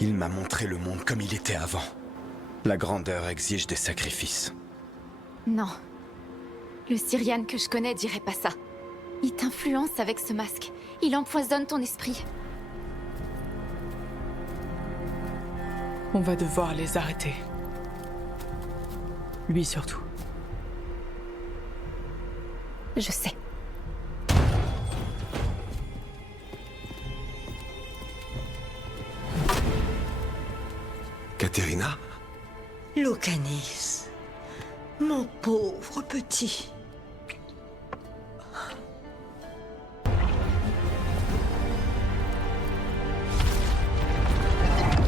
Il m'a montré le monde comme il était avant. La grandeur exige des sacrifices. Non. Le Syrian que je connais dirait pas ça. Il t'influence avec ce masque. Il empoisonne ton esprit. On va devoir les arrêter. Lui surtout. Je sais. Caterina? Loukanis, mon pauvre petit.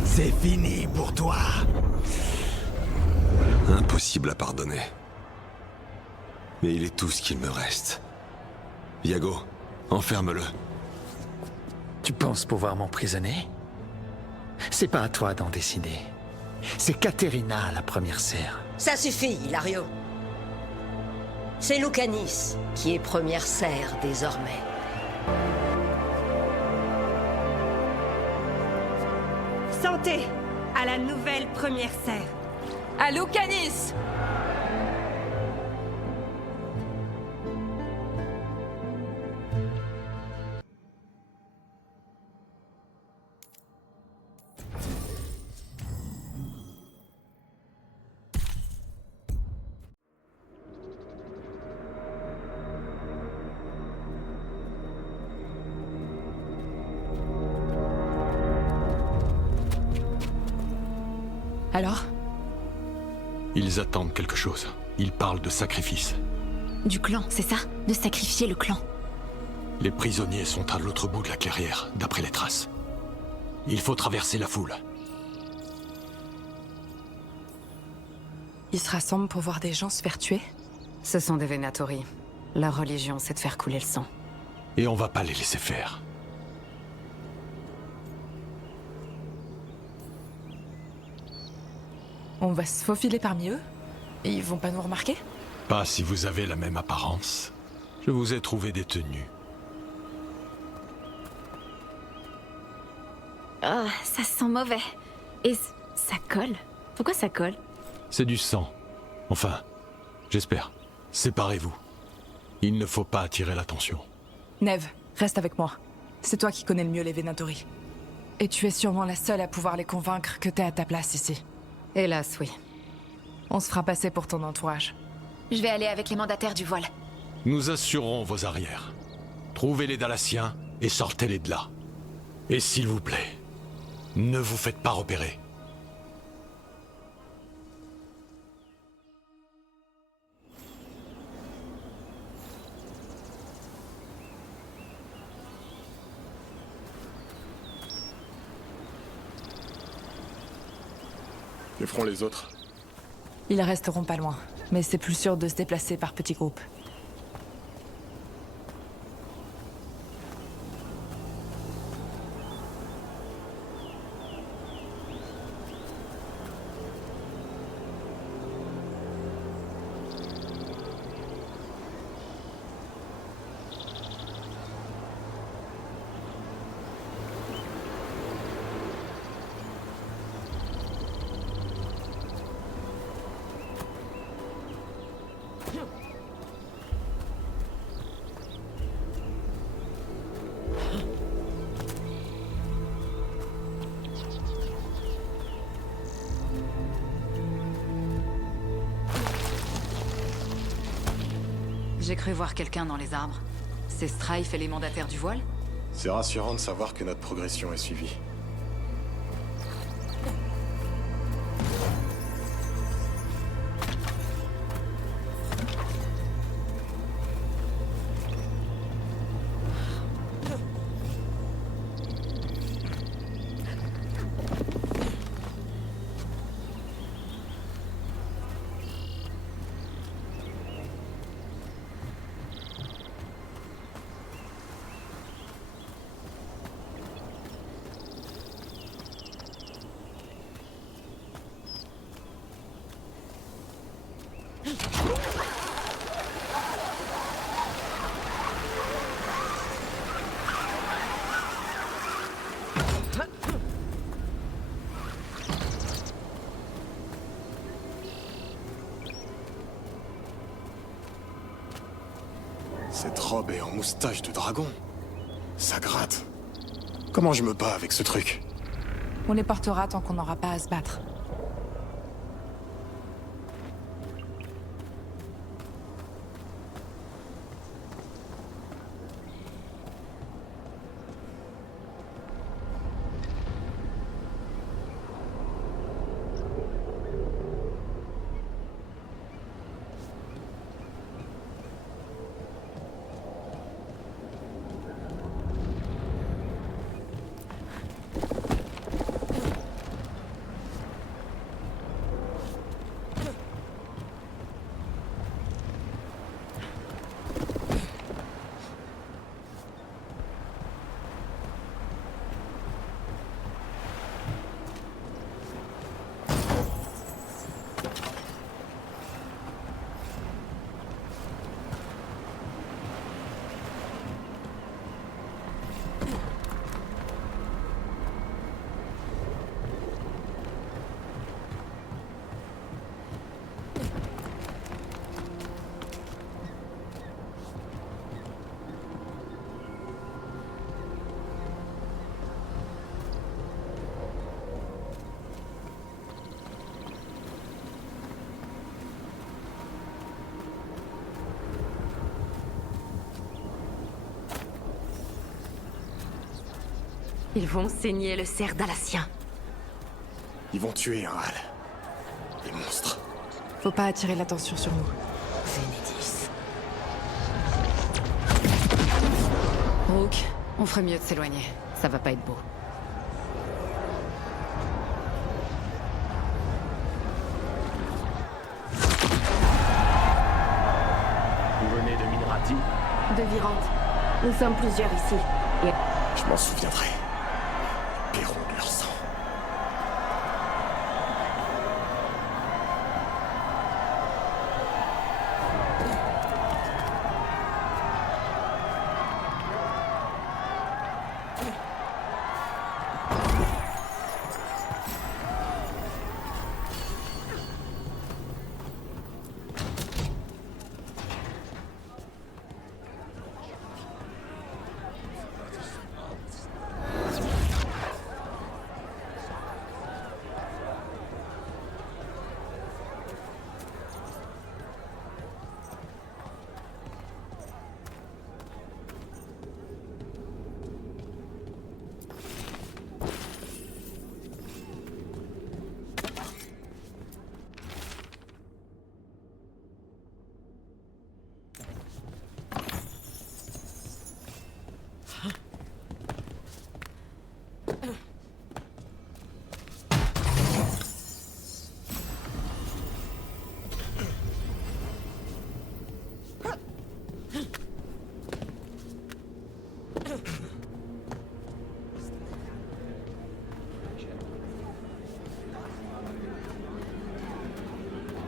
C'est fini pour toi. Impossible à pardonner. Mais il est tout ce qu'il me reste. Viago, enferme-le. Tu penses pouvoir m'emprisonner? C'est pas à toi d'en décider. C'est Caterina, la première serre. Ça suffit, Hilario. C'est Loukanis qui est première serre désormais. Santé à la nouvelle première serre. À Loukanis! Alors? Ils attendent quelque chose. Ils parlent de sacrifice. Du clan, c'est ça? De sacrifier le clan. Les prisonniers sont à l'autre bout de la clairière, d'après les traces. Il faut traverser la foule. Ils se rassemblent pour voir des gens se faire tuer? Ce sont des Venatori. Leur religion, c'est de faire couler le sang. Et on va pas les laisser faire. On va se faufiler parmi eux? Et ils vont pas nous remarquer? Pas si vous avez la même apparence. Je vous ai trouvé des tenues. Oh, ça sent mauvais. Et ça colle. Pourquoi ça colle? C'est du sang. Enfin, j'espère. Séparez-vous. Il ne faut pas attirer l'attention. Neve, reste avec moi. C'est toi qui connais le mieux les Venatori. Et tu es sûrement la seule à pouvoir les convaincre que t'es à ta place ici. Hélas, oui. On se fera passer pour ton entourage. Je vais aller avec les mandataires du voile. Nous assurerons vos arrières. Trouvez les Dalassiens et sortez-les de là. Et s'il vous plaît, ne vous faites pas repérer. Que feront les autres? Ils resteront pas loin, mais c'est plus sûr de se déplacer par petits groupes. J'ai cru voir quelqu'un dans les arbres. C'est Strife et les mandataires du voile? C'est rassurant de savoir que notre progression est suivie. Cette robe est en moustache de dragon. Ça gratte. Comment je me bats avec ce truc? On les portera tant qu'on n'aura pas à se battre. Ils vont saigner le cerf d'Alassien. Ils vont tuer un Hal. Les monstres. Faut pas attirer l'attention sur nous. Vénédis. Rook, on ferait mieux de s'éloigner. Ça va pas être beau. Vous venez de Minrati? De Virante. Nous sommes plusieurs ici. Je m'en souviendrai. Ils paieront de leur sang.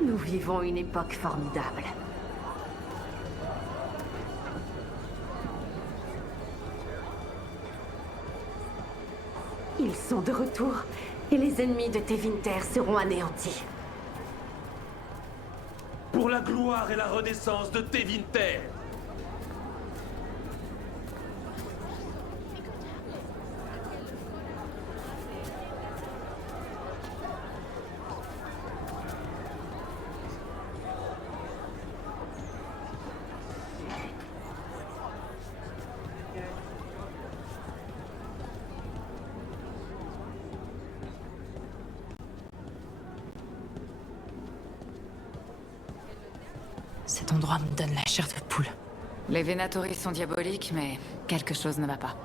Nous vivons une époque formidable. Ils sont de retour, et les ennemis de Tevinter seront anéantis. Pour la gloire et la renaissance de Tevinter! Cet endroit me donne la chair de poule. Les Venatori sont diaboliques, mais quelque chose ne va pas.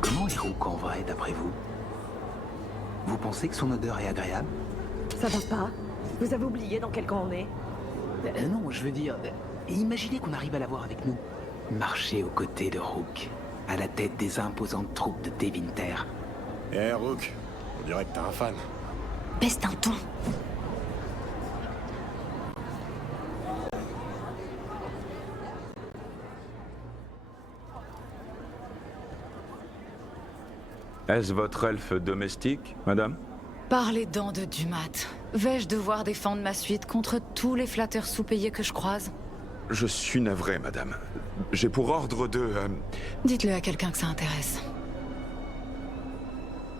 Comment est Rook en vrai, d'après vous? Vous pensez que son odeur est agréable? Ça va pas? Vous avez oublié dans quel camp on est? Non, je veux dire, imaginez qu'on arrive à la voir avec nous. Marcher aux côtés de Rook, à la tête des imposantes troupes de Tevinter. Eh, Rook, on dirait que t'es un fan. Baisse d'un ton. Est-ce votre elfe domestique, madame? Par les dents de Dumat, vais-je devoir défendre ma suite contre tous les flatteurs sous-payés que je croise? Je suis navré, madame. J'ai pour ordre de... Dites-le à quelqu'un que ça intéresse.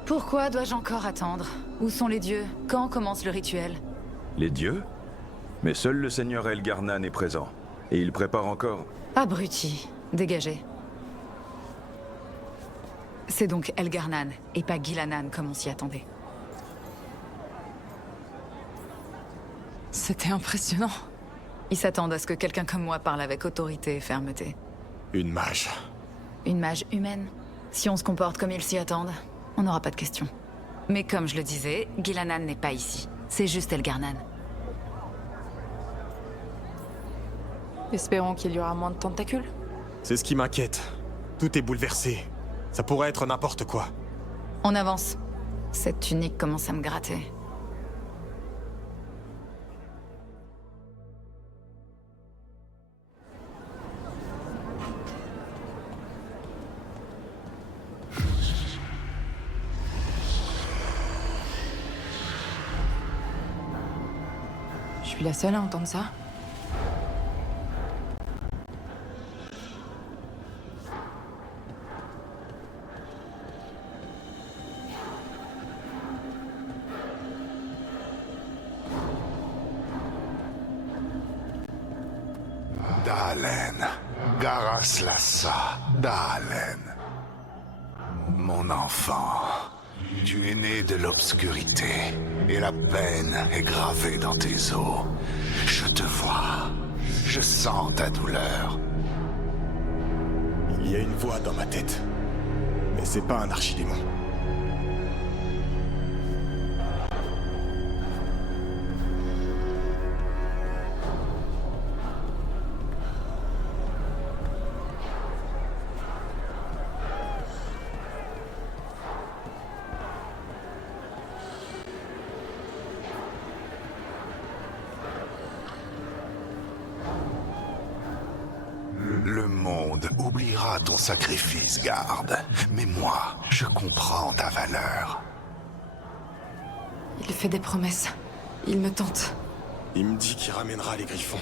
Pourquoi dois-je encore attendre? Où sont les dieux? Quand commence le rituel? Les dieux? Mais seul le seigneur Elgarnan est présent. Et il prépare encore... Abruti. Dégagez. C'est donc Elgarnan, et pas Gilanan comme on s'y attendait. C'était impressionnant. Ils s'attendent à ce que quelqu'un comme moi parle avec autorité et fermeté. Une mage. Une mage humaine. Si on se comporte comme ils s'y attendent, on n'aura pas de questions. Mais comme je le disais, Gilanan n'est pas ici. C'est juste Elgarnan. Espérons qu'il y aura moins de tentacules. C'est ce qui m'inquiète. Tout est bouleversé. Ça pourrait être n'importe quoi. On avance. Cette tunique commence à me gratter. Je suis la seule à entendre ça. Dalen, Garaslassa, Dalen. Mon enfant, tu es né de l'obscurité, et la peine est gravée dans tes os. Je te vois, je sens ta douleur. Il y a une voix dans ma tête. Mais c'est pas un archidémon. Le monde oubliera ton sacrifice, garde. Mais moi, je comprends ta valeur. Il fait des promesses. Il me tente. Il me dit qu'il ramènera les griffons.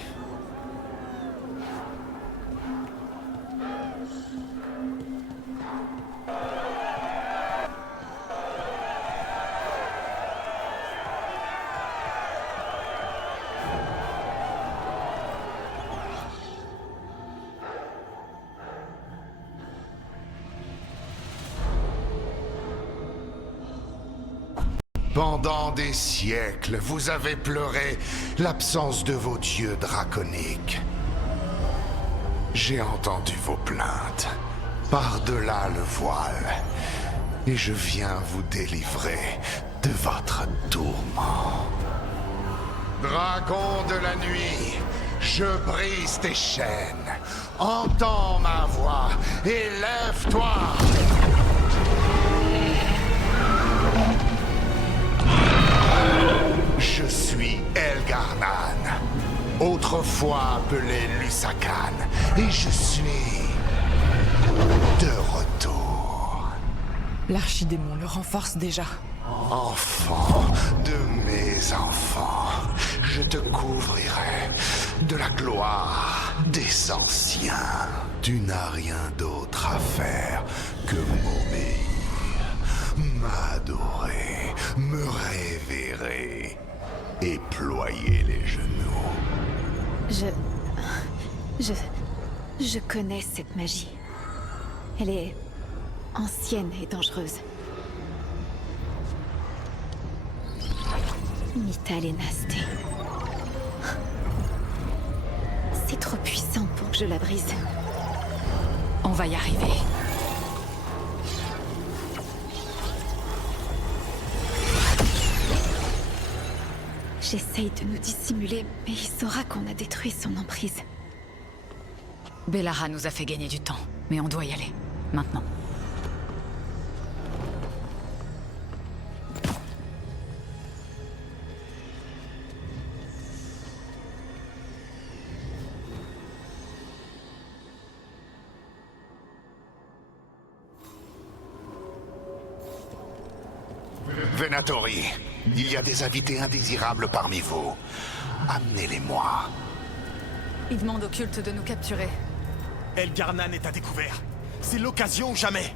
Pendant des siècles, vous avez pleuré l'absence de vos dieux draconiques. J'ai entendu vos plaintes, par-delà le voile, et je viens vous délivrer de votre tourment. Dragon de la nuit, je brise tes chaînes. Entends ma voix et lève-toi! Je suis Elgarnan, autrefois appelé Lusakan, et je suis de retour. L'archidémon le renforce déjà. Enfant de mes enfants, je te couvrirai de la gloire des anciens. Tu n'as rien d'autre à faire que m'obéir, m'adorer, me révérer et ployer les genoux. Je connais cette magie. Elle est ancienne et dangereuse. Mitalenasté. C'est trop puissant pour que je la brise. On va y arriver. J'essaye de nous dissimuler, mais il saura qu'on a détruit son emprise. Bellara nous a fait gagner du temps, mais on doit y aller. Maintenant. Venatori, il y a des invités indésirables parmi vous. Amenez-les-moi. Il demande au culte de nous capturer. Elgar'nan est à découvert. C'est l'occasion ou jamais.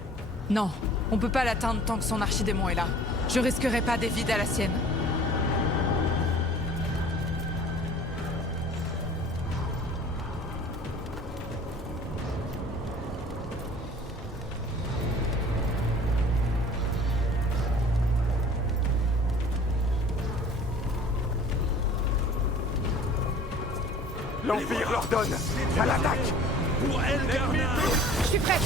Non, on peut pas l'atteindre tant que son archidémon est là. Je risquerai pas des vides à la sienne. L'Empire leur donne. À l'attaque. Pour Elgar'nan. Je suis prête.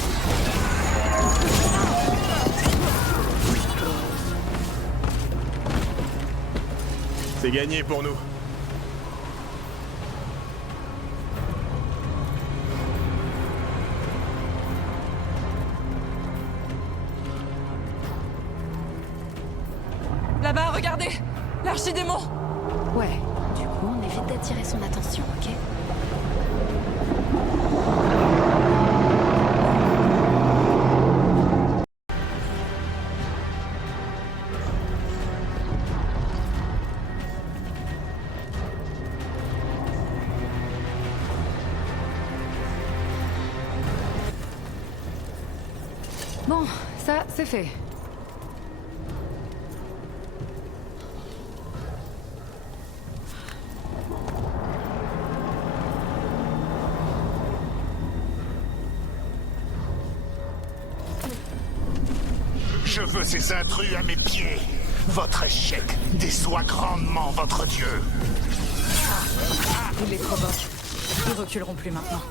C'est gagné pour nous. Là-bas, regardez. L'archidémon. Ouais, du coup, on évite d'attirer son attention, ok? Bon, ça, c'est fait. Je veux ces intrus à mes pieds. Votre échec déçoit grandement votre dieu. Il les provoque. Ils reculeront plus maintenant.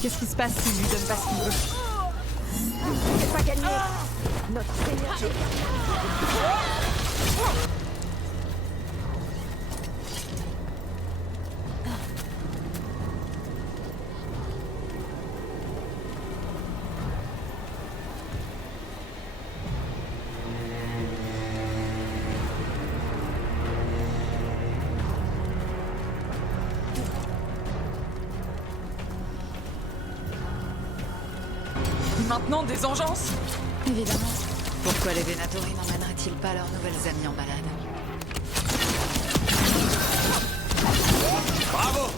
Qu'est-ce qui se passe s'il lui donne pas ce qu'il veut? C'est pas gagné. Notre seigneur. Maintenant, des engences? Évidemment. Pourquoi les Venatori n'emmèneraient-ils pas leurs nouvelles amies en balade? Bravo!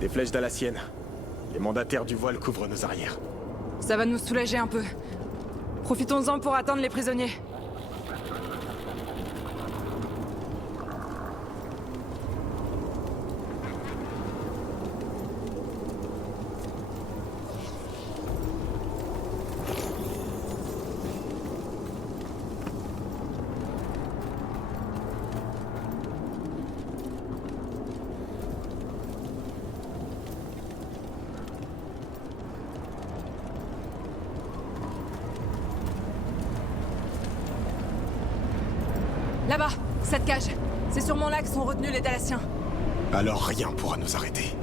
Des flèches d'Alassienne. Les mandataires du voile couvrent nos arrières. Ça va nous soulager un peu. Profitons-en pour attendre les prisonniers. Là-bas, cette cage. C'est sûrement là que sont retenus les Dalassiens. Alors rien pourra nous arrêter.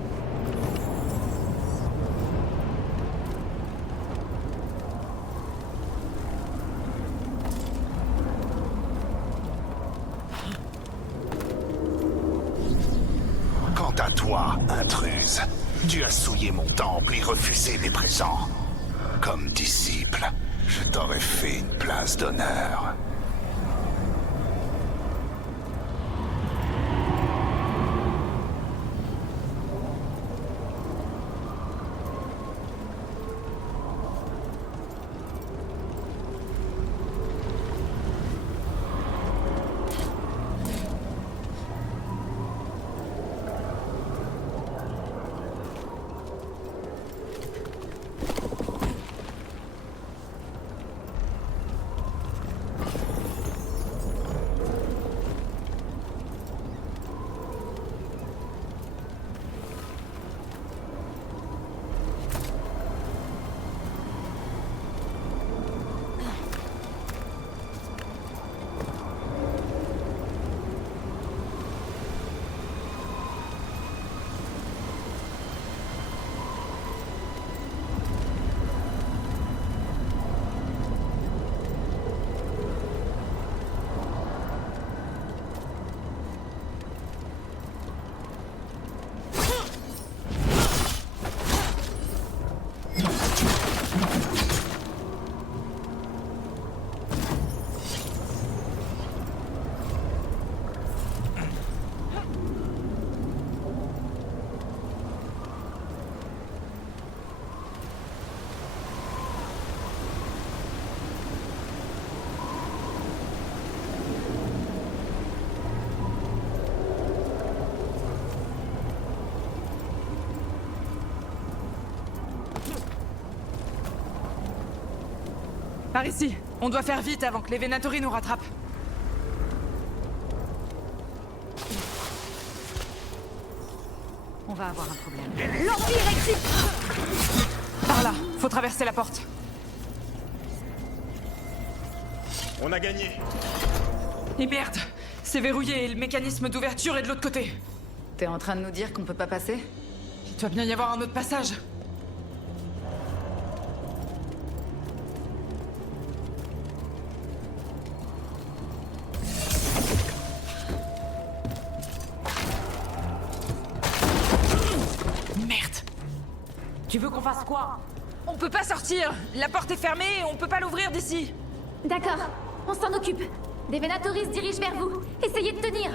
Quant à toi, intruse, tu as souillé mon temple et refusé mes présents. Comme disciple, je t'aurais fait une place d'honneur. Par ici. On doit faire vite avant que les Venatori nous rattrapent. On va avoir un problème. L'Empire existe. Par là. Faut traverser la porte. On a gagné. Et merde. C'est verrouillé et le mécanisme d'ouverture est de l'autre côté. T'es en train de nous dire qu'on peut pas passer? Il doit bien y avoir un autre passage. Merde. Tu veux qu'on fasse quoi? On peut pas sortir. La porte est fermée et on peut pas l'ouvrir d'ici. D'accord, on s'en occupe. Des Venatori se dirigent vers vous. Essayez de tenir.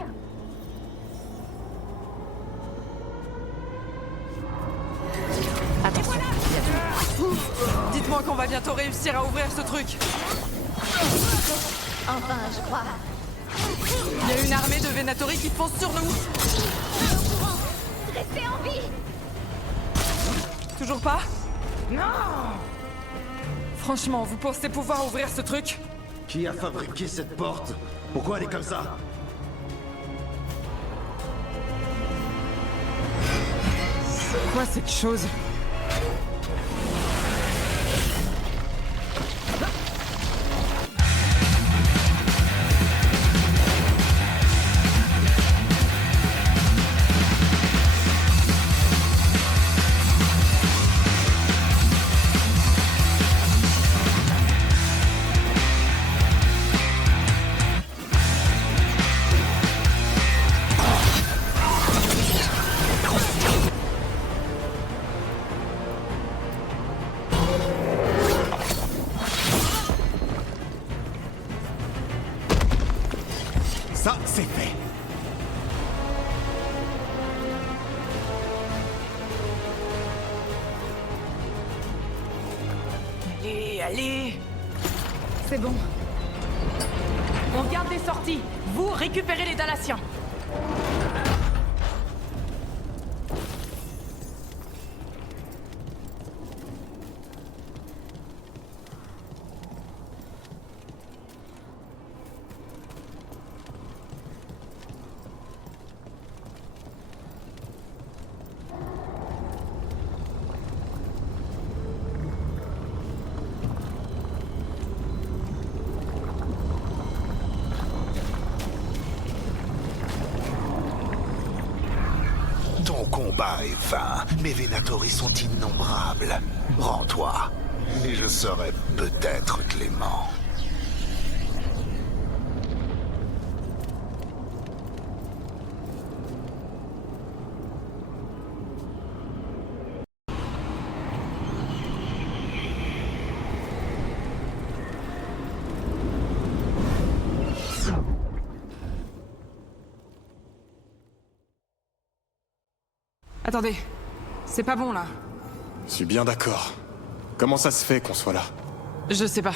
Attention. Dites-moi qu'on va bientôt réussir à ouvrir ce truc. Enfin, je crois. Il y a une armée de Venatori qui fonce sur nous. Restez en vie. Toujours pas? Non! Franchement, vous pensez pouvoir ouvrir ce truc? Qui a fabriqué cette porte? Pourquoi elle est comme ça? C'est quoi cette chose? Ça, c'est fait. Allez, allez! C'est bon. On garde les sorties. Vous récupérez les Dalatiens. Ton combat est vain. Mes Venatori sont innombrables. Rends-toi, et je serai peut-être clément. Attendez. C'est pas bon là. Je suis bien d'accord. Comment ça se fait qu'on soit là? Je sais pas.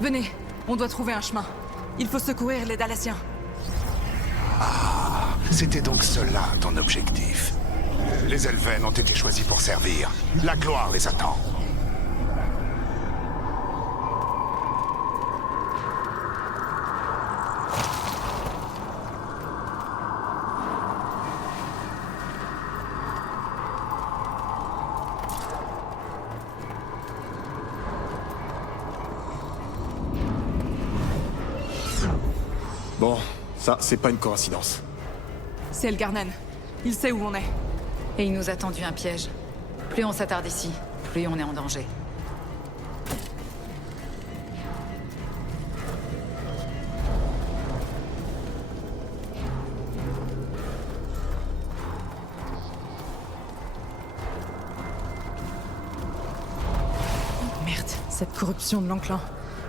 Venez, on doit trouver un chemin. Il faut secourir les Dalatiens. Ah, c'était donc cela ton objectif. Les Elven ont été choisis pour servir. La gloire les attend. Bon, ça, c'est pas une coïncidence. C'est Elgarnan. Il sait où on est. Et il nous a tendu un piège. Plus on s'attarde ici, plus on est en danger. Cette corruption de l'enclin.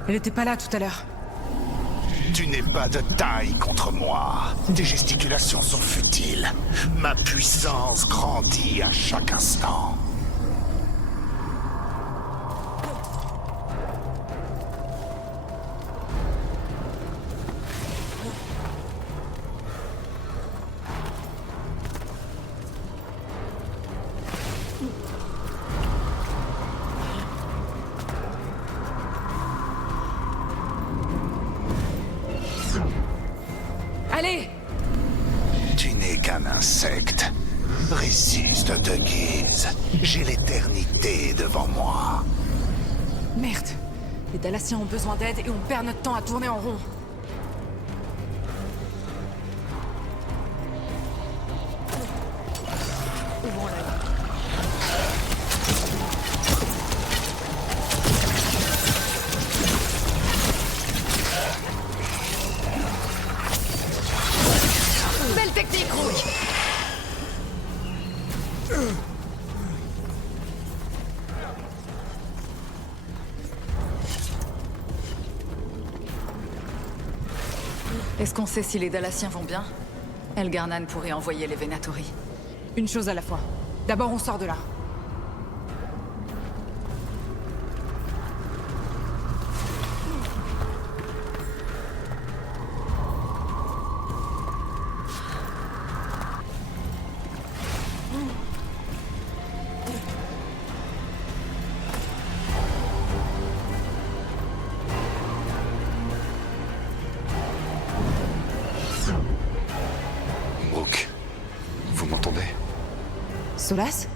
Elle était pas là tout à l'heure. Tu n'es pas de taille contre moi. Tes gesticulations sont futiles. Ma puissance grandit à chaque instant. Allez! Tu n'es qu'un insecte. Résiste de guise. J'ai l'éternité devant moi. Merde! Les Dalassiens ont besoin d'aide et on perd notre temps à tourner en rond. Belle technique, Rook! Est-ce qu'on sait si les Dalassiens vont bien? Elgarnan pourrait envoyer les Venatori. Une chose à la fois. D'abord, on sort de là. Brooke, vous m'entendez? Solas?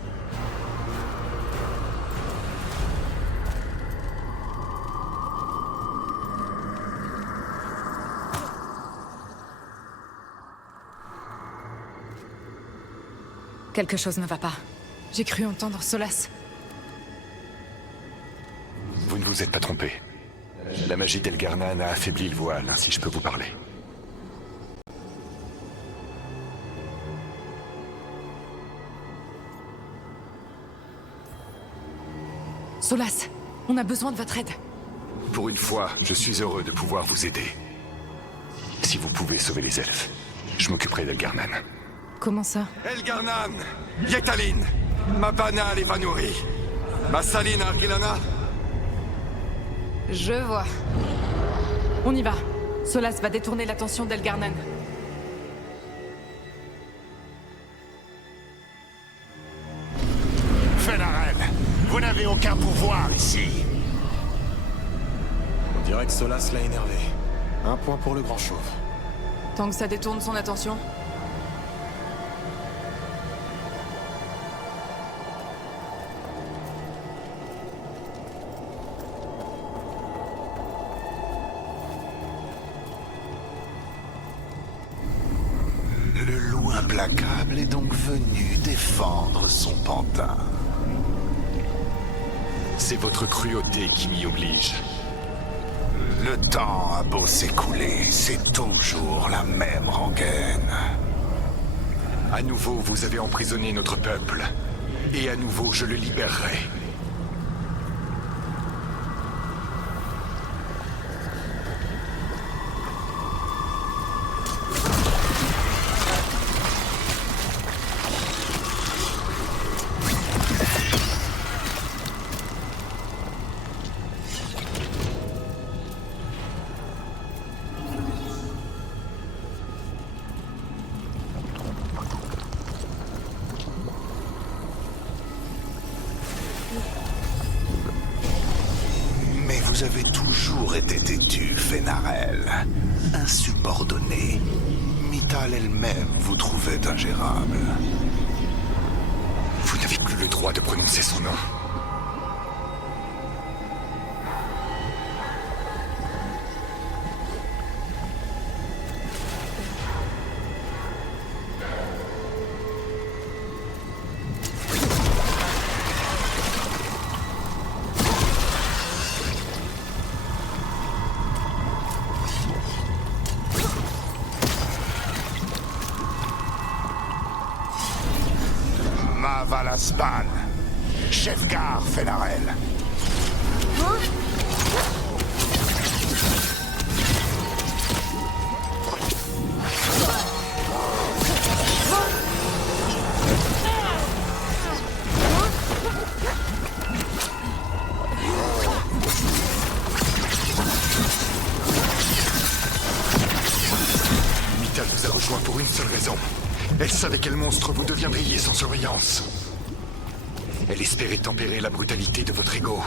Quelque chose ne va pas. J'ai cru entendre Solas. Vous ne vous êtes pas trompé. La magie d'Elgarnan a affaibli le voile, ainsi je peux vous parler. Solas, on a besoin de votre aide. Pour une fois, je suis heureux de pouvoir vous aider. Si vous pouvez sauver les elfes, je m'occuperai d'Elgarnan. Comment ça? Elgarnan, Yetalin, Mabana Levanuri, Massaline Argilana. Je vois. On y va. Solas va détourner l'attention d'Elgarnan. Fenarel, vous n'avez aucun pouvoir ici. On dirait que Solas l'a énervé. Un point pour le grand chauve. Tant que ça détourne son attention. Le loup implacable est donc venu défendre son pantin. C'est votre cruauté qui m'y oblige. Le temps a beau s'écouler, c'est toujours la même rengaine. À nouveau, vous avez emprisonné notre peuple. Et à nouveau, je le libérerai. Mais vous avez toujours été têtu, Fenarel. Insubordonné. Mythal elle-même vous trouvait ingérable. Vous n'avez plus le droit de prononcer son nom. Mavalaspan. Chefgar, Fenarel. Hein? rejoint pour une seule raison. Elle savait quel monstre vous deviendriez sans surveillance. Elle espérait tempérer la brutalité de votre ego.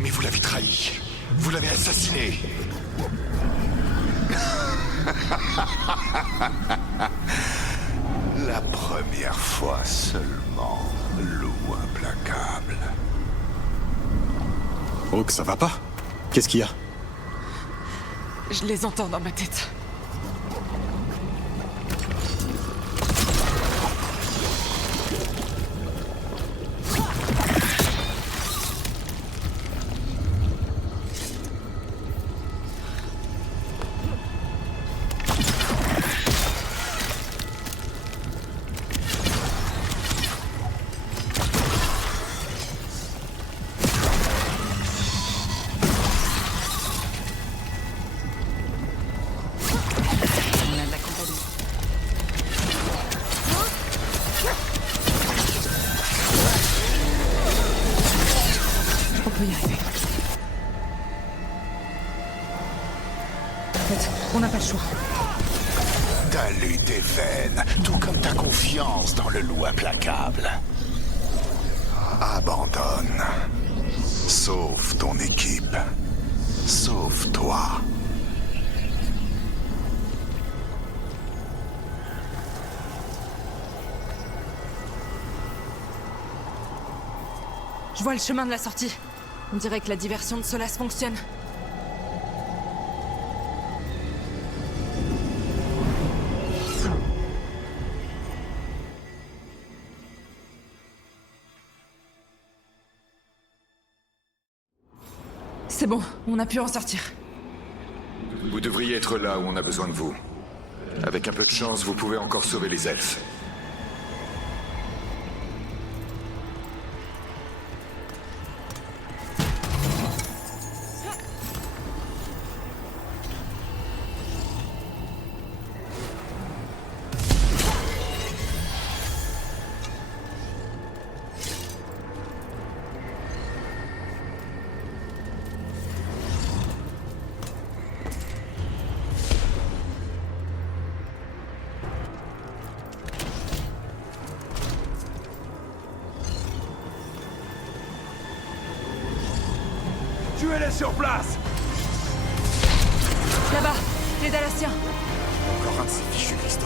Mais vous l'avez trahi. Vous l'avez assassiné. La première fois seulement, loup implacable. Rook, ça va pas? Qu'est-ce qu'il y a? Je les entends dans ma tête. On n'a pas le choix. Ta lutte est vaine, tout comme ta confiance dans le loup implacable. Abandonne. Sauve ton équipe. Sauve-toi. Je vois le chemin de la sortie. On dirait que la diversion de Solas fonctionne. C'est bon, on a pu en sortir. Vous devriez être là où on a besoin de vous. Avec un peu de chance, vous pouvez encore sauver les elfes. Tuez-les sur place! Là-bas, les Dalassiens. Encore un de ces fichus cristaux.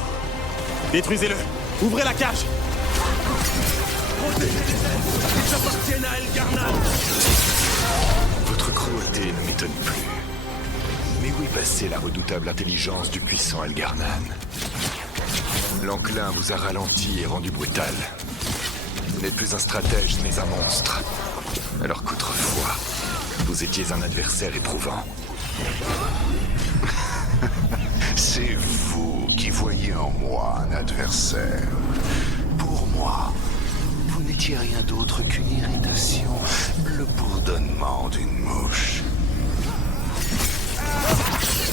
Détruisez-le! Ouvrez la cage! Protégez les elfes! Ils appartiennent à Elgarnan! Votre cruauté ne m'étonne plus. Mais où est passée la redoutable intelligence du puissant Elgarnan? L'enclin vous a ralenti et rendu brutal. Vous n'êtes plus un stratège, mais un monstre. Alors qu'autrefois, vous étiez un adversaire éprouvant. C'est vous qui voyez en moi un adversaire. Pour moi, vous n'étiez rien d'autre qu'une irritation, le bourdonnement d'une mouche.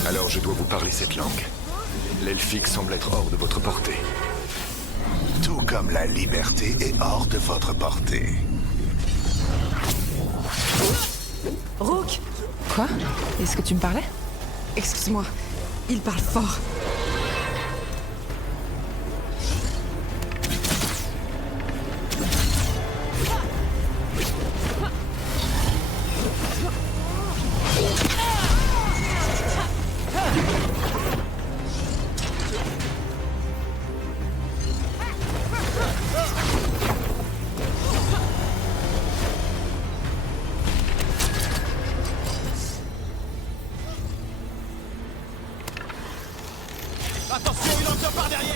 Alors je dois vous parler cette langue. L'elfique semble être hors de votre portée. Tout comme la liberté est hors de votre portée. Rook! Quoi? Est-ce que tu me parlais? Excuse-moi, il parle fort. Attention, il en vient par derrière!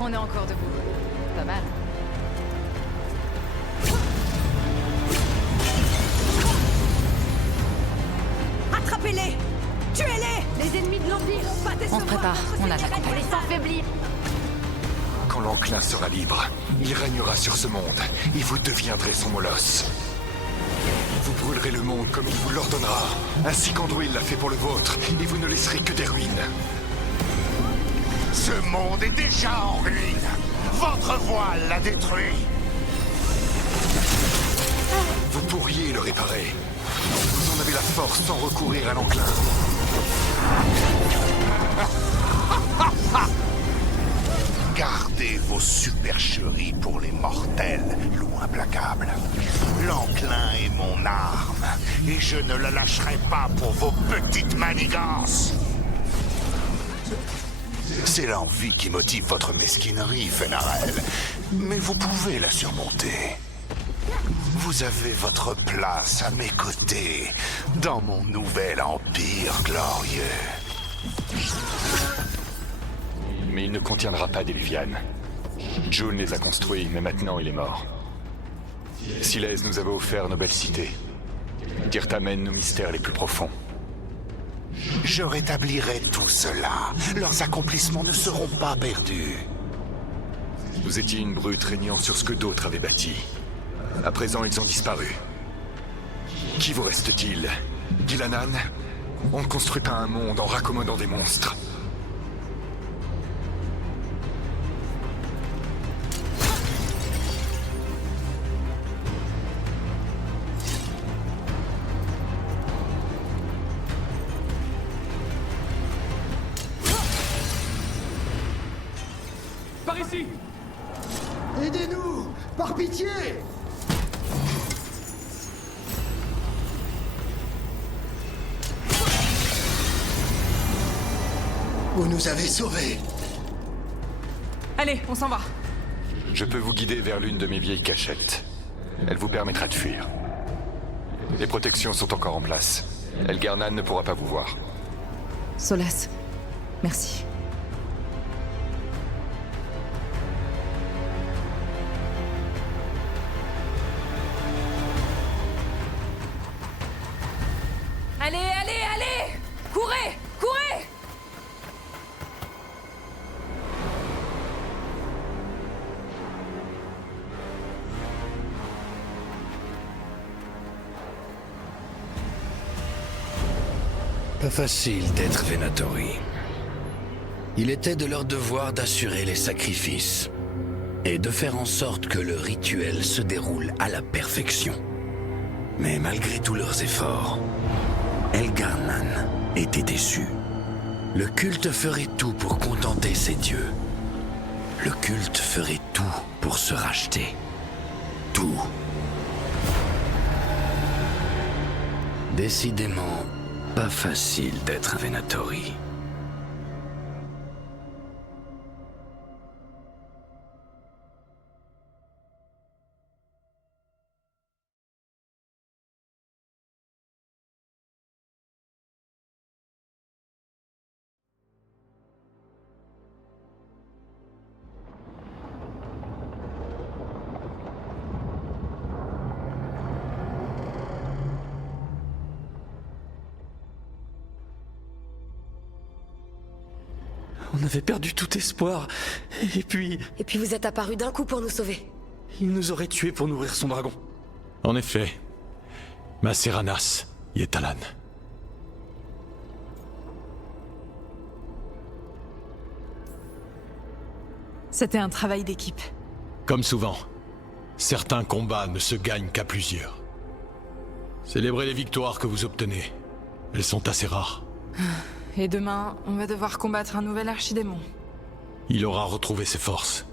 On est encore debout. Pas mal. Attrapez-les! Tuez-les! Les ennemis de l'Empire! On se prépare, on a de la compagnie. S'affaiblir! quand l'enclin sera libre, il régnera sur ce monde, et vous deviendrez son molosse. Vous brûlerez le monde comme il vous l'ordonnera, ainsi qu'Andruil l'a fait pour le vôtre, et vous ne laisserez que des ruines. Ce monde est déjà en ruine. Votre voile l'a détruit. Vous pourriez le réparer. Vous en avez la force sans recourir à l'enclin. Gardez vos supercheries pour les mortels, loup implacable. L'enclin est mon arme, et je ne la lâcherai pas pour vos petites manigances. C'est l'envie qui motive votre mesquinerie, Fenarel, mais vous pouvez la surmonter. Vous avez votre place à mes côtés, dans mon nouvel empire glorieux. Mais il ne contiendra pas des Lévianes. June les a construits, mais maintenant il est mort. Silèse nous avait offert nos belles cités. Tirth amène nos mystères les plus profonds. Je rétablirai tout cela. Leurs accomplissements ne seront pas perdus. Vous étiez une brute régnant sur ce que d'autres avaient bâti. À présent, ils ont disparu. Qui vous reste-t-il? Gilanan? On ne construit pas un monde en raccommodant des monstres. Par ici! Aidez-nous! Par pitié! Vous nous avez sauvés! Allez, on s'en va. Je peux vous guider vers l'une de mes vieilles cachettes. Elle vous permettra de fuir. Les protections sont encore en place. Elgarnan ne pourra pas vous voir. Solas, merci. Allez, allez, allez! Courez! Courez! Pas facile d'être Venatori. Il était de leur devoir d'assurer les sacrifices et de faire en sorte que le rituel se déroule à la perfection. Mais malgré tous leurs efforts, Elgarnan était déçu. Le culte ferait tout pour contenter ses dieux. Le culte ferait tout pour se racheter. Tout. Décidément, pas facile d'être un Venatori. On avait perdu tout espoir. Et puis vous êtes apparu d'un coup pour nous sauver. il nous aurait tués pour nourrir son dragon. En effet, Maceranas Yetalan. C'était un travail d'équipe. Comme souvent, certains combats ne se gagnent qu'à plusieurs. Célébrez les victoires que vous obtenez. Elles sont assez rares. Et demain, on va devoir combattre un nouvel archidémon. Il aura retrouvé ses forces.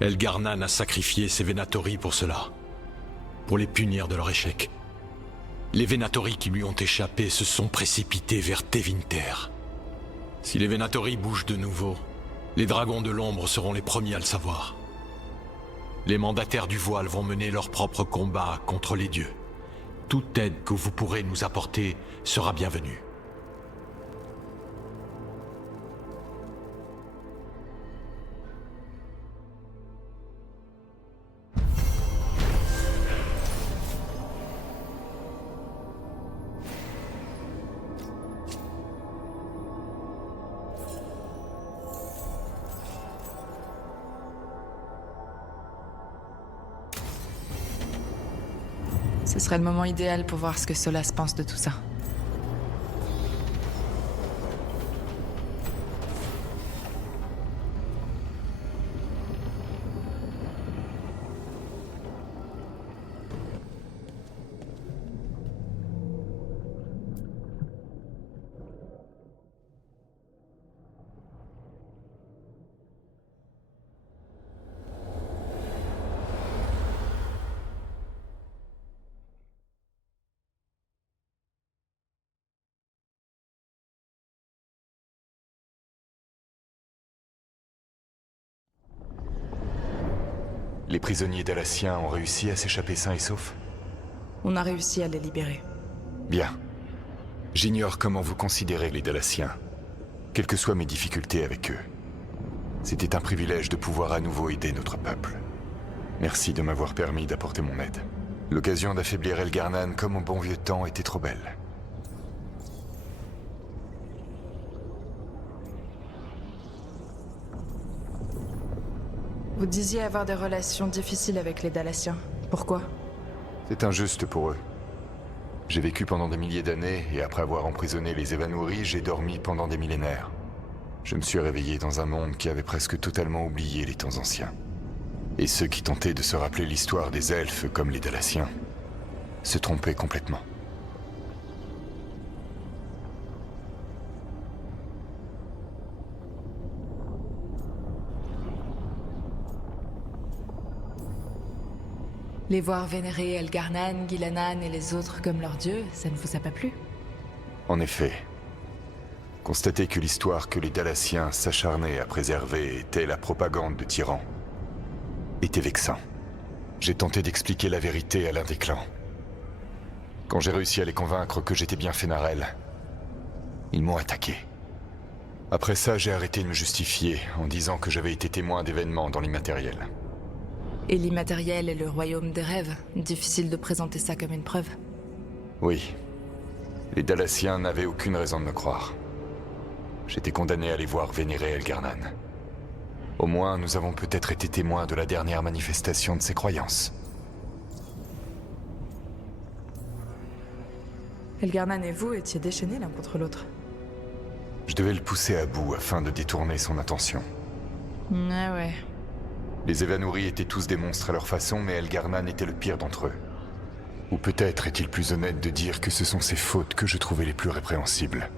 Elgarnan a sacrifié ses Venatori pour cela. Pour les punir de leur échec. Les Venatori qui lui ont échappé se sont précipités vers Tevinter. Si les Venatori bougent de nouveau, les dragons de l'ombre seront les premiers à le savoir. Les mandataires du voile vont mener leur propre combat contre les dieux. Toute aide que vous pourrez nous apporter sera bienvenue. Ce serait le moment idéal pour voir ce que Solas pense de tout ça. Les prisonniers dalassiens ont réussi à s'échapper sains et saufs? On a réussi à les libérer. Bien. J'ignore comment vous considérez les Dalassiens, quelles que soient mes difficultés avec eux. C'était un privilège de pouvoir à nouveau aider notre peuple. Merci de m'avoir permis d'apporter mon aide. L'occasion d'affaiblir Elgarnan comme au bon vieux temps était trop belle. Vous disiez avoir des relations difficiles avec les Dalassiens. Pourquoi? C'est injuste pour eux. J'ai vécu pendant des milliers d'années, et après avoir emprisonné les Evanouris, j'ai dormi pendant des millénaires. Je me suis réveillé dans un monde qui avait presque totalement oublié les temps anciens. Et ceux qui tentaient de se rappeler l'histoire des elfes comme les Dalassiens se trompaient complètement. Les voir vénérer Elgarnan, Gilanan et les autres comme leurs dieux, ça ne vous a pas plu? En effet. Constater que l'histoire que les Dalassiens s'acharnaient à préserver était la propagande de tyrans était vexant. J'ai tenté d'expliquer la vérité à l'un des clans. Quand j'ai réussi à les convaincre que j'étais bien Fénarel, ils m'ont attaqué. Après ça, j'ai arrêté de me justifier en disant que j'avais été témoin d'événements dans l'immatériel. Et l'immatériel est le royaume des rêves. Difficile de présenter ça comme une preuve. Oui. Les Dalassiens n'avaient aucune raison de me croire. J'étais condamné à les voir vénérer Elgarnan. Au moins, nous avons peut-être été témoins de la dernière manifestation de ses croyances. Elgarnan et vous étiez déchaînés l'un contre l'autre. Je devais le pousser à bout afin de détourner son attention. Ah ouais. Les Evanouris étaient tous des monstres à leur façon, mais Elgarnan était le pire d'entre eux. Ou peut-être est-il plus honnête de dire que ce sont ses fautes que je trouvais les plus répréhensibles.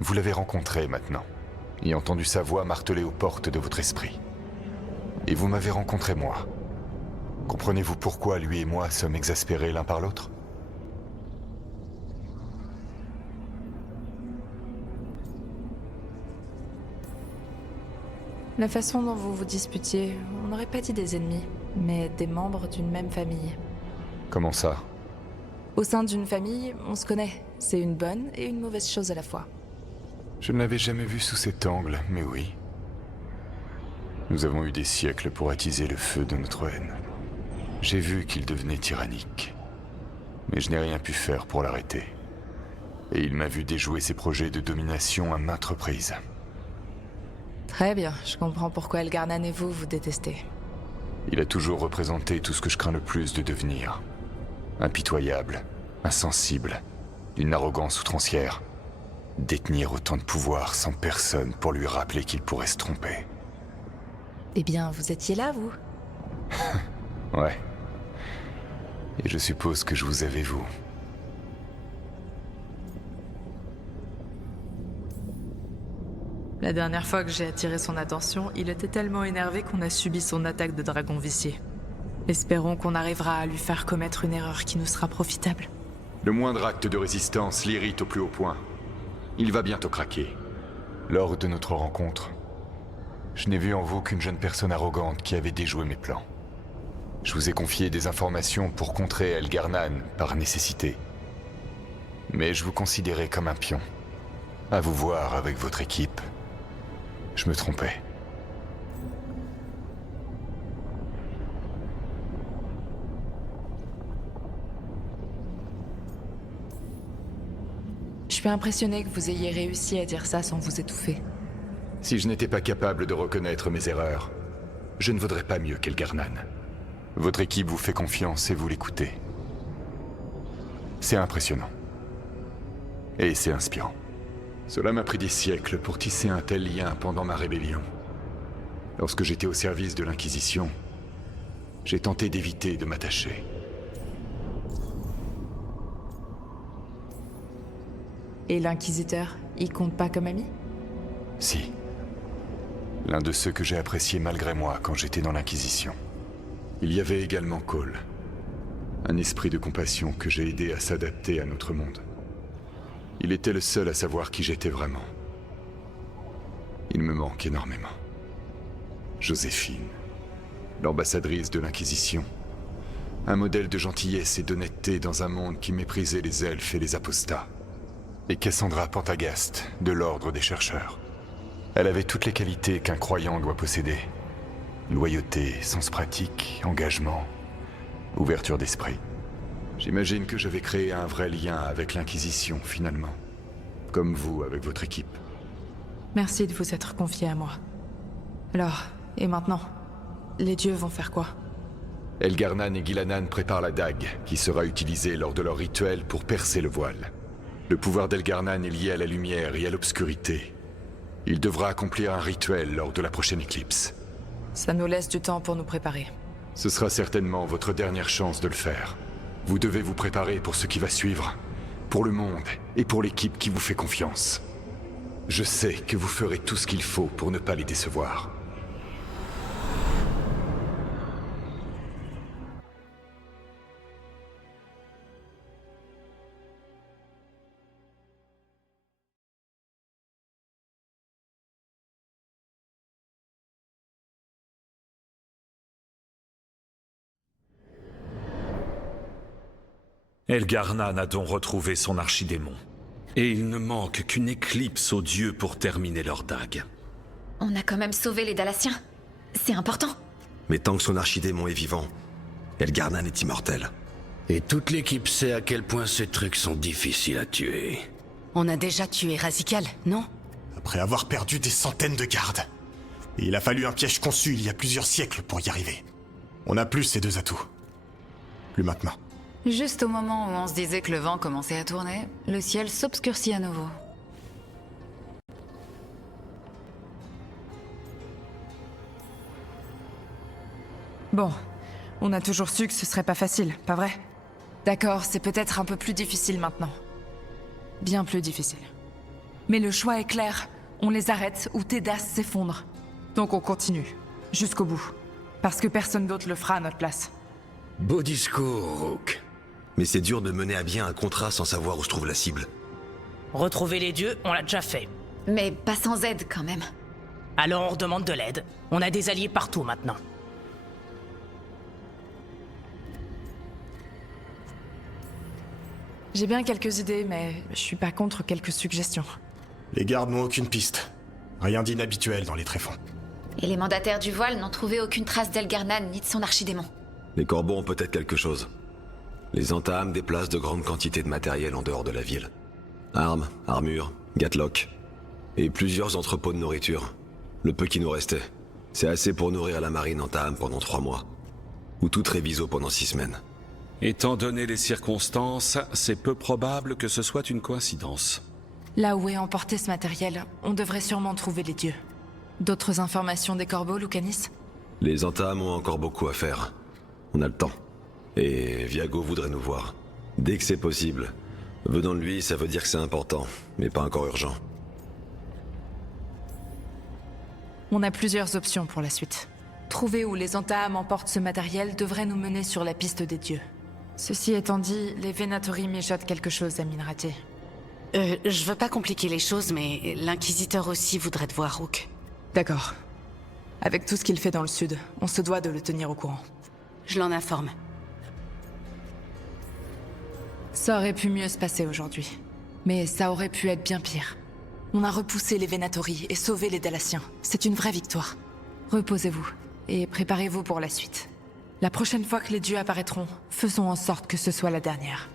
Vous l'avez rencontré maintenant, et entendu sa voix marteler aux portes de votre esprit. Et vous m'avez rencontré moi. Comprenez-vous pourquoi lui et moi sommes exaspérés l'un par l'autre ? La façon dont vous vous disputiez, on n'aurait pas dit des ennemis, mais des membres d'une même famille. Comment ça ? Au sein d'une famille, on se connaît. C'est une bonne et une mauvaise chose à la fois. Je ne l'avais jamais vu sous cet angle, mais oui. Nous avons eu des siècles pour attiser le feu de notre haine. J'ai vu qu'il devenait tyrannique. Mais je n'ai rien pu faire pour l'arrêter. Et il m'a vu déjouer ses projets de domination à maintes reprises. Très bien, je comprends pourquoi Elgarnan et vous détestez. Il a toujours représenté tout ce que je crains le plus de devenir. Impitoyable, insensible, d'une arrogance outrancière. Détenir autant de pouvoir sans personne pour lui rappeler qu'il pourrait se tromper. Eh bien, vous étiez là, vous ? Ouais. Et je suppose que je vous avais, vous. La dernière fois que j'ai attiré son attention, il était tellement énervé qu'on a subi son attaque de dragon vicié. Espérons qu'on arrivera à lui faire commettre une erreur qui nous sera profitable. Le moindre acte de résistance l'irrite au plus haut point. Il va bientôt craquer. Lors de notre rencontre, je n'ai vu en vous qu'une jeune personne arrogante qui avait déjoué mes plans. Je vous ai confié des informations pour contrer Elgarnan par nécessité. Mais je vous considérais comme un pion. À vous voir avec votre équipe, je me trompais. Je suis impressionné que vous ayez réussi à dire ça sans vous étouffer. Si je n'étais pas capable de reconnaître mes erreurs, je ne vaudrais pas mieux qu'Elgarnan. Votre équipe vous fait confiance et vous l'écoutez. C'est impressionnant. Et c'est inspirant. Cela m'a pris des siècles pour tisser un tel lien pendant ma rébellion. Lorsque j'étais au service de l'Inquisition, j'ai tenté d'éviter de m'attacher. Et l'Inquisiteur, il compte pas comme ami? Si. L'un de ceux que j'ai apprécié malgré moi quand j'étais dans l'Inquisition. Il y avait également Cole. Un esprit de compassion que j'ai aidé à s'adapter à notre monde. Il était le seul à savoir qui j'étais vraiment. Il me manque énormément. Joséphine, l'ambassadrice de l'Inquisition. Un modèle de gentillesse et d'honnêteté dans un monde qui méprisait les elfes et les apostats. Et Cassandra Pentagast, de l'Ordre des Chercheurs. Elle avait toutes les qualités qu'un croyant doit posséder. Loyauté, sens pratique, engagement, ouverture d'esprit. J'imagine que j'avais créé un vrai lien avec l'Inquisition, finalement. Comme vous avec votre équipe. Merci de vous être confié à moi. Alors, et maintenant? Les dieux vont faire quoi? Elgarnan et Gilanan préparent la dague, qui sera utilisée lors de leur rituel pour percer le voile. Le pouvoir d'Elgarnan est lié à la lumière et à l'obscurité. Il devra accomplir un rituel lors de la prochaine éclipse. Ça nous laisse du temps pour nous préparer. Ce sera certainement votre dernière chance de le faire. Vous devez vous préparer pour ce qui va suivre, pour le monde et pour l'équipe qui vous fait confiance. Je sais que vous ferez tout ce qu'il faut pour ne pas les décevoir. Elgarnan a donc retrouvé son archidémon. Et il ne manque qu'une éclipse aux dieux pour terminer leur dague. On a quand même sauvé les Dalassiens. C'est important. Mais tant que son archidémon est vivant, Elgarnan est immortel. Et toute l'équipe sait à quel point ces trucs sont difficiles à tuer. On a déjà tué Razikal, non? Après avoir perdu des centaines de gardes. Et il a fallu un piège conçu il y a plusieurs siècles pour y arriver. On n'a plus ces deux atouts. Plus maintenant. Juste au moment où on se disait que le vent commençait à tourner, le ciel s'obscurcit à nouveau. Bon, on a toujours su que ce serait pas facile, pas vrai? D'accord, c'est peut-être un peu plus difficile maintenant. Bien plus difficile. Mais le choix est clair. On les arrête ou Tédas s'effondre. Donc on continue. Jusqu'au bout. Parce que personne d'autre le fera à notre place. Beau discours, Rook. Mais c'est dur de mener à bien un contrat sans savoir où se trouve la cible. Retrouver les dieux, on l'a déjà fait. Mais pas sans aide quand même. Alors on redemande de l'aide. On a des alliés partout maintenant. J'ai bien quelques idées, mais je suis pas contre quelques suggestions. Les gardes n'ont aucune piste. Rien d'inhabituel dans les tréfonds. Et les mandataires du voile n'ont trouvé aucune trace d'Elgarnan ni de son archidémon. Les corbeaux ont peut-être quelque chose. Les entames déplacent de grandes quantités de matériel en dehors de la ville. Armes, armures, gatlock. Et plusieurs entrepôts de nourriture. Le peu qui nous restait. C'est assez pour nourrir la marine entame pendant 3 mois. Ou tout Treviso pendant 6 semaines. Étant donné les circonstances, c'est peu probable que ce soit une coïncidence. Là où est emporté ce matériel, on devrait sûrement trouver les dieux. D'autres informations des corbeaux, Lucanis? Les entames ont encore beaucoup à faire. On a le temps. Et Viago voudrait nous voir. Dès que c'est possible. Venant de lui, ça veut dire que c'est important, mais pas encore urgent. On a plusieurs options pour la suite. Trouver où les entames emportent ce matériel devrait nous mener sur la piste des dieux. Ceci étant dit, les Venatori mijotent quelque chose à Minrati. Je veux pas compliquer les choses, mais l'Inquisiteur aussi voudrait te voir, Rook. D'accord. Avec tout ce qu'il fait dans le sud, on se doit de le tenir au courant. Je l'en informe. Ça aurait pu mieux se passer aujourd'hui. Mais ça aurait pu être bien pire. On a repoussé les Venatori et sauvé les Dalassiens. C'est une vraie victoire. Reposez-vous, et préparez-vous pour la suite. La prochaine fois que les dieux apparaîtront, faisons en sorte que ce soit la dernière.